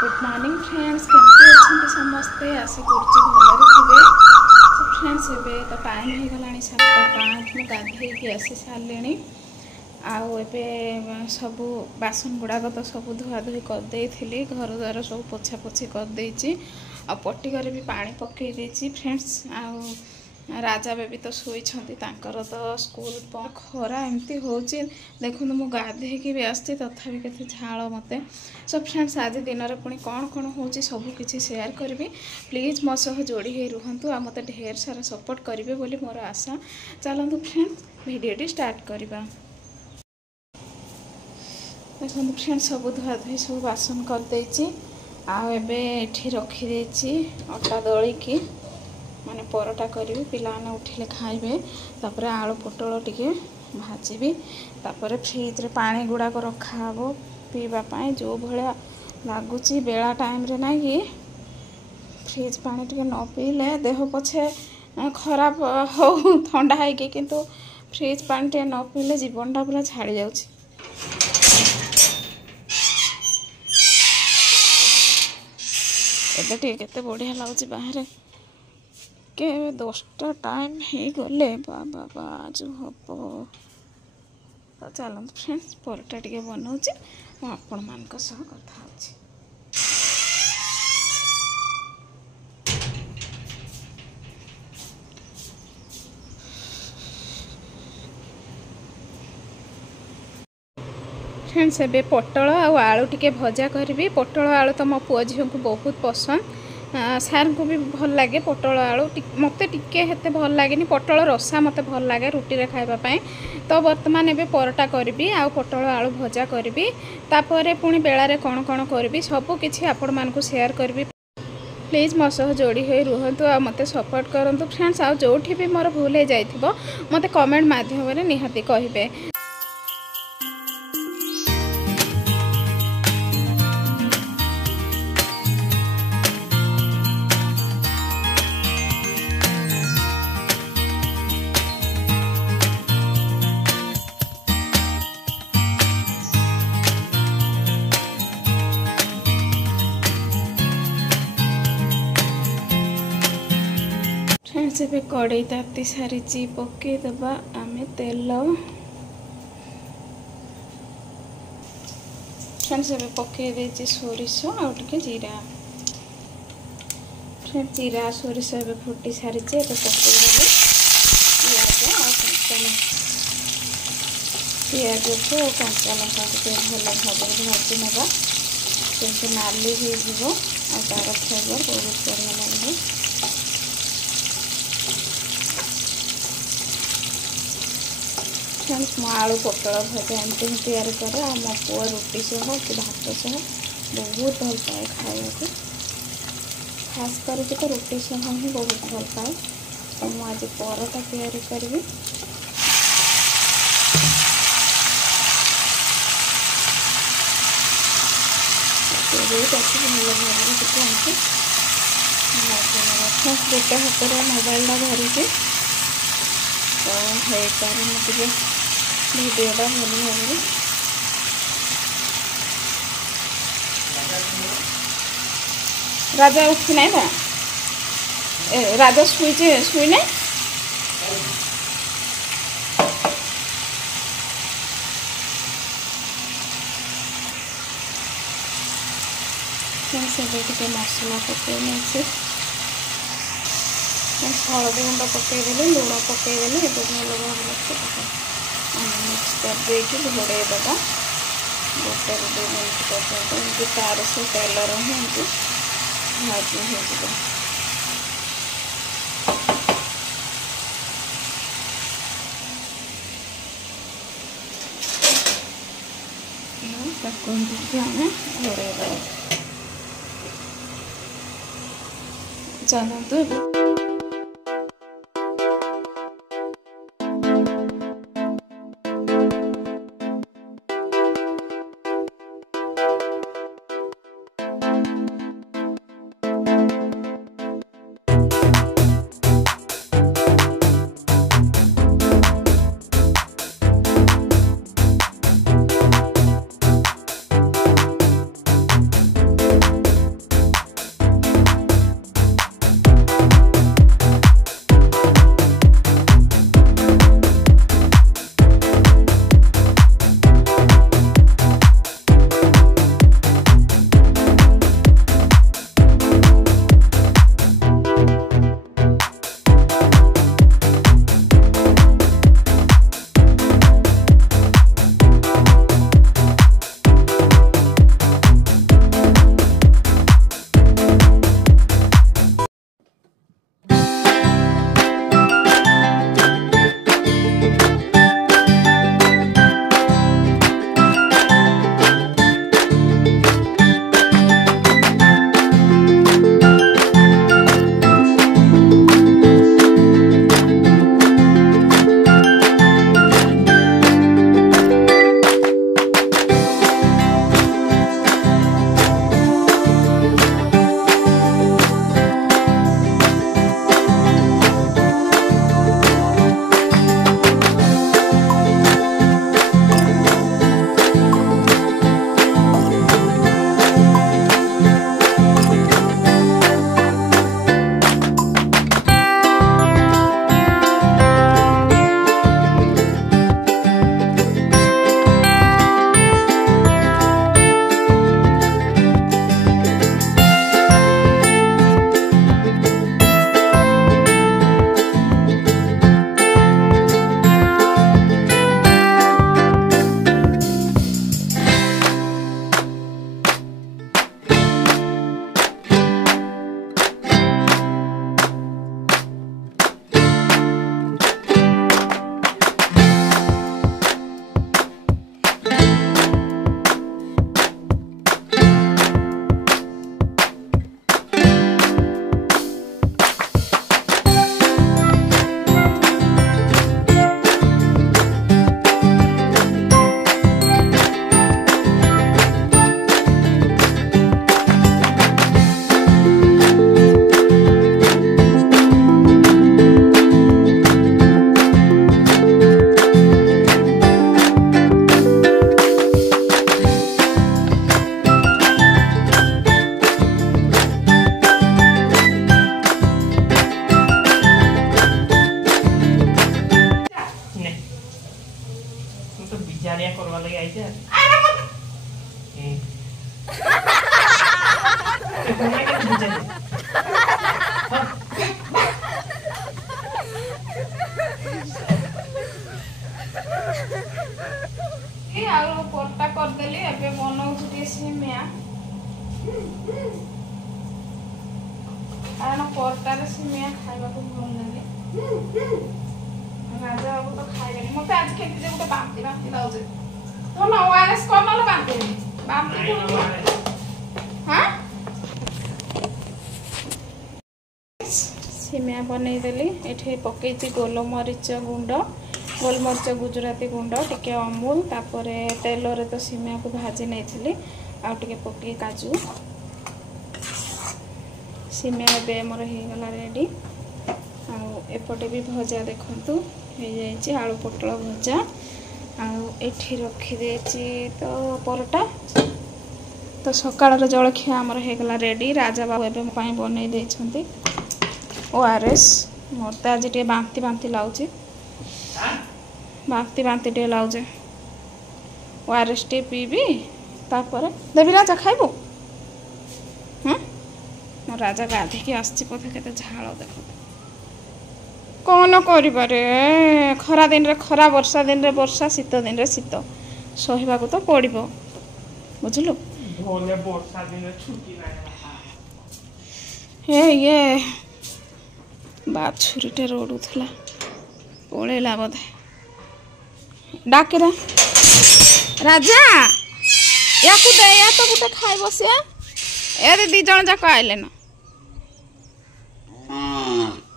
Good morning friends केमती अच्छा समस्ते आशा कर फ्रेंड्स ए तो टाइम हो गला 7:05 मु गाधे आसी सारे आबे सब बासन गुड़ाक तो सब धुआधुई करदे घर द्वार सब पोछा पोछी करदे आ पटिकर भी पानी पकई देती फ्रेंड्स राजा बेबी तो शोइछंती तांकर तो स्कूल खरा एमती होची देखो मु गाधे भी आसती तथापि केते झाल मते सो फ्रेंड्स आज दिन में पुणी कौन कौन होची सब किछि शेयर करबी प्लीज मो सह जोड़ी हे रुहंतु आ मते ढेर सारा सपोर्ट करिवे बोली मोर आशा चलंतु फ्रेंड्स वीडियो स्टार्ट करबा देखो फ्रेंड्स सब धुआ धुई सब बासन कर देछि आ एबे एठी रखी देछि अटा दळी की माने परोटा करी पिलाने उठिले खाइबे तापर आलू पोटल टिके भाजीबी तापर फ्रिज रे पानी गुड़ाक रखा पीवा पाए जो भलिया लगुच बेला टाइम रे ना कि फ्रिज पानी टिके न पीले देह पछे खराब हो ठंडा है कि किंतु फ्रिज पानी टे न पीले जीवनटा पूरा छाड़ी जाउछि एबे टिके केते बढ़िया लागुछि बाहर के 10टा टाइम हो गले बाबा आज हम तो चलते फ्रेंड्स परोटा टे बनाऊँगी आपण मान कथा होची फ्रेंड्स एबे पटल आलू टिके भजा करी पटल आलू तो मो पुओ झील को बहुत पसंद सार को भी भल लगे पटल आलू मत टिके हेते भल लगे पटल रसा मत भल लगे रुटी रे खाइबा तो बर्तमान एबे परोटा करी आ पटल आलू भजा करी तापर पुणी बेलारे कौन कौन करी सब किछि आपण मान को शेयर करी प्लीज मो सह जोड़ी हो रुहतु आ मते सपोर्ट करंतु फ्रेंड्स आ जोठी भी मोर भूल हो जाइथिबो मते कमेंट माध्यम रे निहाती कहिबे फ्रेंड्स एबे कड़ई ताती सारी पकई दबा आमे तेल फ्रेंड्स एबे पकई देछि सोरिष आ टिके जीरा फ्रेंड्स जीरा सोरिष एबे फुटी सारी एबे पकई देबे पियाज को कंचा लंका के भल भाव भाजी नवा तो नाली हो तार फ्लेवर बहुत बढ़िया लगे फ्रेंड्स मो आलू पोटल भजा एमती ही तैयारी करे मो पुओ रुटी सह कि भात सह बहुत भल पाए खाया को खास करके तो रुटी सह ही बहुत भल पाए तो मुझे आज परोटा तैयारी करी गोटे हाथ मोबाइल धरी तो हो पारे वीडियोटा भल भाव राजा उठी ना ना राजा शुई ना टे मसला पकई हलदी गुंड पकईदे लुण पकईदे भल भाव मिक्स कर घोड़े दबा गोटे 2 मिनट पर्यटन एमती तार से तेल रही भाजी हो घोड़े दबा चलते परटा करदेली एबे बनाऊँ सिमिया कारण परटार सिमिया खावा को भल लगे राजा बाबू तो खाइबे मत आज खेती गोटे बांती बांती लागे तो ना ओआरएस कर ना बांती बांती हाँ सिमिया बनईदेली ये पकई गोलमरीच गुंड गोलमरीच गुजराती गुंड टिके अमूल तापर तेल रे तो सिमिया को भाजी नहीं आउ टिके पकई काजू सिमिया एबे मोर हो गला रेडी आउपटे भी भजा देखु हो आलू पोटल भजा आठी रखीदे तो परटा तो सकाळ जलखिया आमर हो गला रेडी राजा बाबू एबे बनई देइछंती ओआरएस मोर तो आज टे बांती बांती लाउची बांती बांती टे लाउजे ओआरएस टे पीबी तापर देवी राजा खाइबो मो राजा गाधे आसची पथे केते झाल देख कौन करिबारे खरा दिन रे खरा वर्षा दिन रे वर्षा शीत दिन रे शीत सहिबा को तो पड़िबो बुझलु भोले वर्षा दिन रे छुट्टी नाही ये बाछुरीटे रोडुला पलैला बोधे डाके राजा या दे या तो गोटे खाइब सी ए दी जन जाक आइले न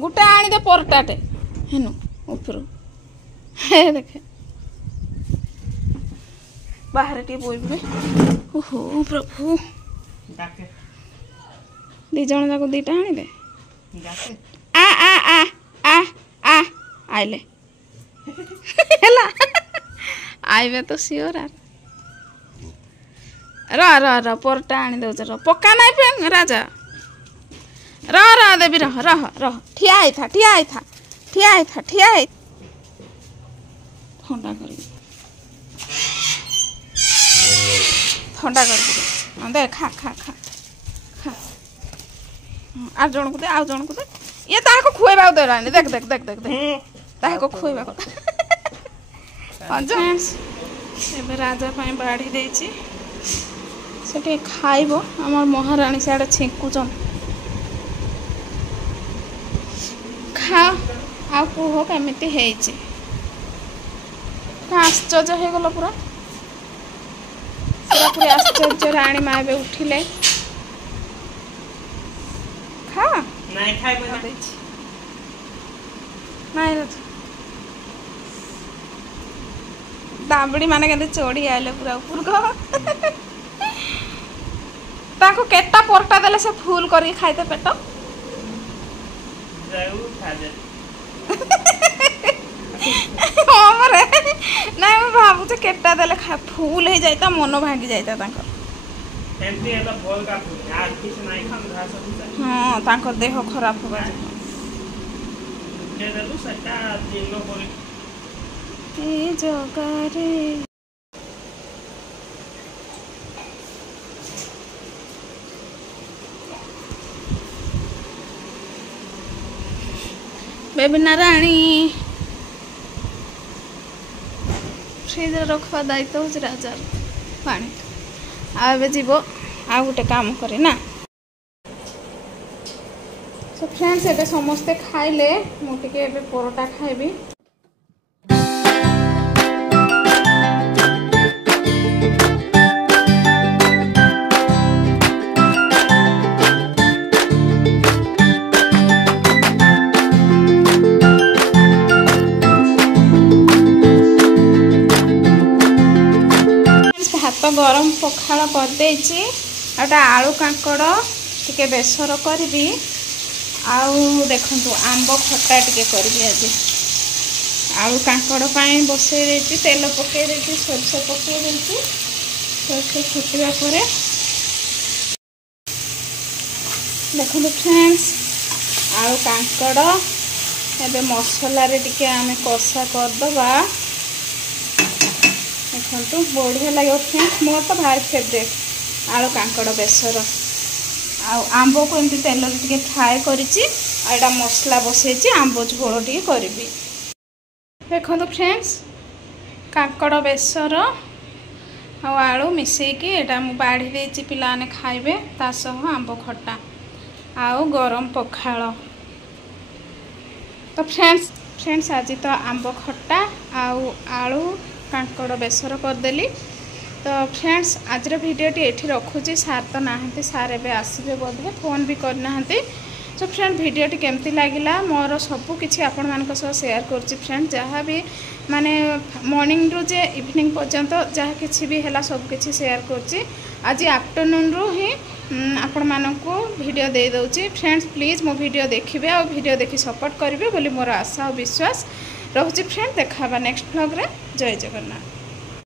गोटे आनी दे परटाटे हेनु ऊपर हे देखे बाहर टी बोइबे ओहो प्रभु दी जन जाक दीटा आनी दे आ आ आ आ आ आइले हेला आइबे तो सियोर र परटा आनी दउछ र पक्का नाइ पे राजा र देवी रह ठिया आई था ठंडा कर दे खा खा खा खा आ जन को दे आ जन को दे ये ताहा को खुएबा देलानी देख देख देख देख देख ताहा को खुएबा को एबे राजा पाई बाढ़ी देछि सेटे खाइबो हमर महारानी साडे छिंकुचन खा आ कुह केमिति हेछि आश्चर्य हो गल पूरा पूरा आश्चर्य रानी माँ एबे उठिले खा नहीं खाइबो नहीं दाबड़ी माने के चढ़ी आइले पूरा ऊपर को ताको केटा परटा देले से फूल करी खाइते पेट जाऊ खा दे हमरे नहीं मैं भाबु जे केटा देले खा फूल हे जाइता मन भांगी जाइता ताको एमती है तो बोल का फूल आज किछ नहीं खाम घास सब हां ताको देह खराब होबा जे दलु सटा दिन लो बोली ए जगारे बेबी नारायणी फ्रिज रखवा दायित्व हो राजा पानी आबे जीव आ गोटे काम करे ना सो फ्रेंड्स एबे समस्ते खाइले मु टिके एबे परोटा खाइबी भात गरम पखाड़ कर देछि आटा आलू कांकड़ टिके बेसर करबी आउ देखंतु आंब खट्टा टिके करबी आज आलू कांकड़ पाई बसई देछि तेल पके देछि सरस पके देछि सरस फुटिबा परे देखंतु फ्रेंड्स आलू कांकड़ एबे मसला रे टिके आमे कषा कर दबा देखो बढ़िया लगे फ्रेंड्स मोर तो भारी फेवरेट आलू कांकड़ बेसर आंब को एमती तेल टे फ्राए करा मसला बसई आंब झोल टे करी। देखो फ्रेंड्स काकड़ बेसर आलू मिसेकी एटा मु बाढ़ी देछि पिलाने खाइबे ता सह आंब खट्टा आउ गरम पखाल। तो फ्रेंड्स आज तो आंब खट्टा आउ आलू काकड़ बेसर करदेली। तो फ्रेंड्स आज भिडियोटी एठी रखुची। सार तो नहांती, सार एबे आसीबे बोधे, फोन भी करना। तो फ्रेंड भिडियोटी केमती लगिला मोर सबू किछि आपण मानक सह शेयर करछि। फ्रेंड जहाँ भी माने मॉर्निंग रु जे इवनिंग पर्यंत जहाँ किछि भी हैला सब किछि शेयर करछि। आज आफ्टरनून रु ही आपण मानकू वीडियो दे दउछि। फ्रेंड्स प्लीज मो वीडियो देखिबे और वीडियो देखि सपोर्ट करिवे बोली मोर आशा और विश्वास रहुछि। फ्रेंड देखा नेक्स्ट व्लॉग रे। जय जगन्नाथ।